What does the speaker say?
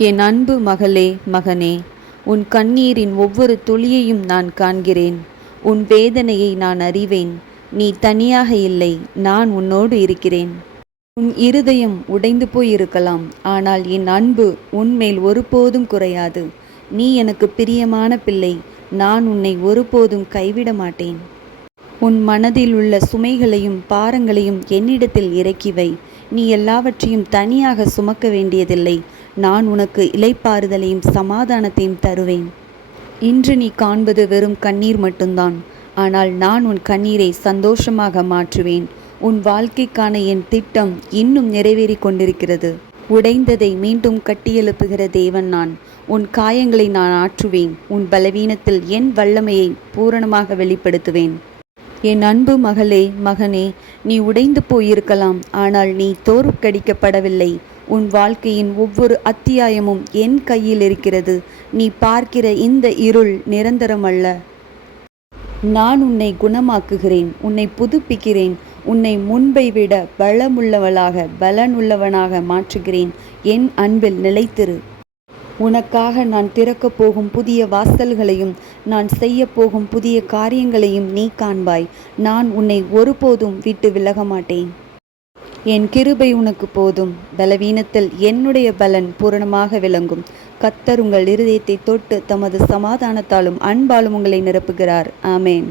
என் அன்பு மகளே, மகனே, உன் கண்ணீரின் ஒவ்வொரு துளியையும் நான் காண்கிறேன். உன் வேதனையை நான் அறிவேன். நீ தனியாக இல்லை, நான் உன்னோடு இருக்கிறேன். உன் இருதயம் உடைந்து போயிருக்கலாம், ஆனால் என் அன்பு உன்மேல் ஒருபோதும் குறையாது. நீ எனக்கு பிரியமான பிள்ளை. நான் உன்னை ஒருபோதும் கைவிட மாட்டேன். உன் மனதில் உள்ள சுமைகளையும் பாரங்களையும் என்னிடத்தில் இறக்கி வை. நீ எல்லாவற்றையும் தனியாக சுமக்க வேண்டியதில்லை. நான் உனக்கு இளைப்பாறுதலையும் சமாதானத்தையும் தருவேன். இன்று நீ காண்பது வெறும் கண்ணீர் மட்டும்தான். ஆனால் நான் உன் கண்ணீரை சந்தோஷமாக மாற்றுவேன். உன் வாழ்க்கைக்கான என் திட்டம் இன்னும் நிறைவேறி கொண்டிருக்கிறது. உடைந்ததை மீண்டும் கட்டியெழுப்புகிற தேவன் நான். உன் காயங்களை நான் ஆற்றுவேன். உன் பலவீனத்தில் என் வல்லமையை பூரணமாக வெளிப்படுத்துவேன். என் அன்பு மகளே, மகனே, நீ உடைந்து போயிருக்கலாம், ஆனால் நீ தோற்கடிக்கப்படவில்லை. உன் வாழ்க்கையின் ஒவ்வொரு அத்தியாயமும் என் கையில் இருக்கிறது. நீ பார்க்கிற இந்த இருள் நிரந்தரமல்ல. நான் உன்னை குணமாக்குகிறேன், உன்னை புதுப்பிக்கிறேன், உன்னை முன்பை விட பலனுள்ளவனாக மாற்றுகிறேன். என் அன்பில் நிலைத்திரு. உனக்காக நான் திறக்கப் போகும் புதிய வாசல்களையும் நான் செய்ய போகும் புதிய காரியங்களையும் நீ காண்பாய். நான் உன்னை ஒருபோதும் விட்டு விலக மாட்டேன். என் கிருபை உனக்கு போதும். பலவீனத்தில் என்னுடைய பலன் பூரணமாக விளங்கும். கர்த்தர் உங்கள் இருதயத்தை தொட்டு தமது சமாதானத்தாலும் அன்பாலும் உங்களை நிரப்புகிறார். ஆமேன்.